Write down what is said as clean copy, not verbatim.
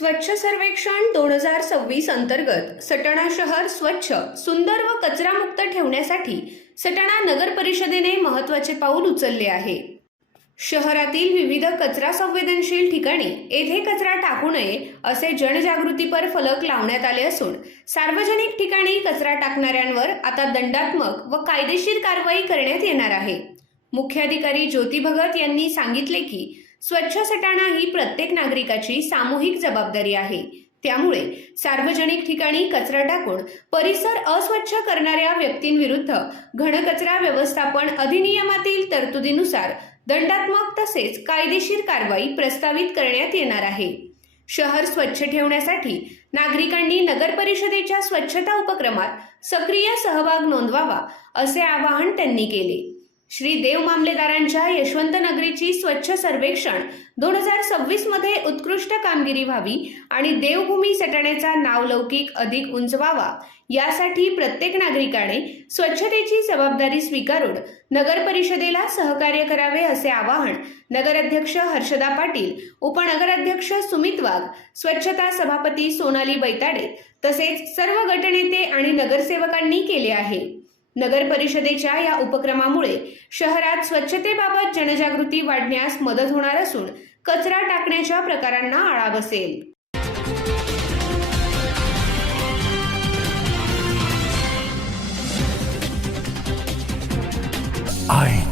स्वच्छ सर्वेक्षण 2026 अंतर्गत सटाणा शहर स्वच्छ, सुंदर व कचरामुक्त ठेवण्यासाठी सटाणा नगर परिषदेने महत्त्वाचे पाऊल उचलले आहे। शहरातील विविध कचरा संवेदनशील ठिकाणी येथे कचरा टाकू नये असे जनजागृतीपर फलक लावण्यात आले असून सार्वजनिक ठिकाणी कचरा टाकणाऱ्यांवर आता दंडात्मक व कायदेशीर कारवाई करण्यात येणार आहे। मुख्याधिकारी ज्योती भगत यांनी सांगितले की स्वच्छ सटाणा ही प्रत्येक नागरिकाची सामूहिक जबाबदारी आहे। त्यामुळे सार्वजनिक ठिकाणी कचरा टाकून परिसर अस्वच्छ करणाऱ्या व्यक्तींविरुद्ध घनकचरा व्यवस्थापन अधिनियमातील तरतुदीनुसार दंडात्मक तसेच कायदेशीर कारवाई प्रस्तावित करण्यात येणार आहे। शहर स्वच्छ ठेवण्यासाठी नागरिकांनी नगर परिषदेच्या स्वच्छता उपक्रमात सक्रिय सहभाग नोंदवावा असे आवाहन त्यांनी केले। श्री देव मामलेदारांच्या यशवंत नगरीची स्वच्छ सर्वेक्षण 2026 मध्ये उत्कृष्ट कामगिरी व्हावी आणि देवभूमी सटाण्याचा नावलौकिक अधिक उंचवावा यासाठी प्रत्येक नागरिकाने स्वच्छतेची जबाबदारी स्वीकारून नगर परिषदेला सहकार्य करावे असे आवाहन नगराध्यक्ष हर्षदा पाटील, उपनगराध्यक्ष सुमित वाघ, स्वच्छता सभापती सोनाली बैताडे तसेच सर्व गटनेते आणि नगरसेवकांनी केले आहे। नगर परिषदेच्या या उपक्रमामुळे शहरात स्वच्छतेबाबत जनजागृती वाढण्यास मदत होणार असून कचरा टाकण्याच्या प्रकारांना आळा बसेल। I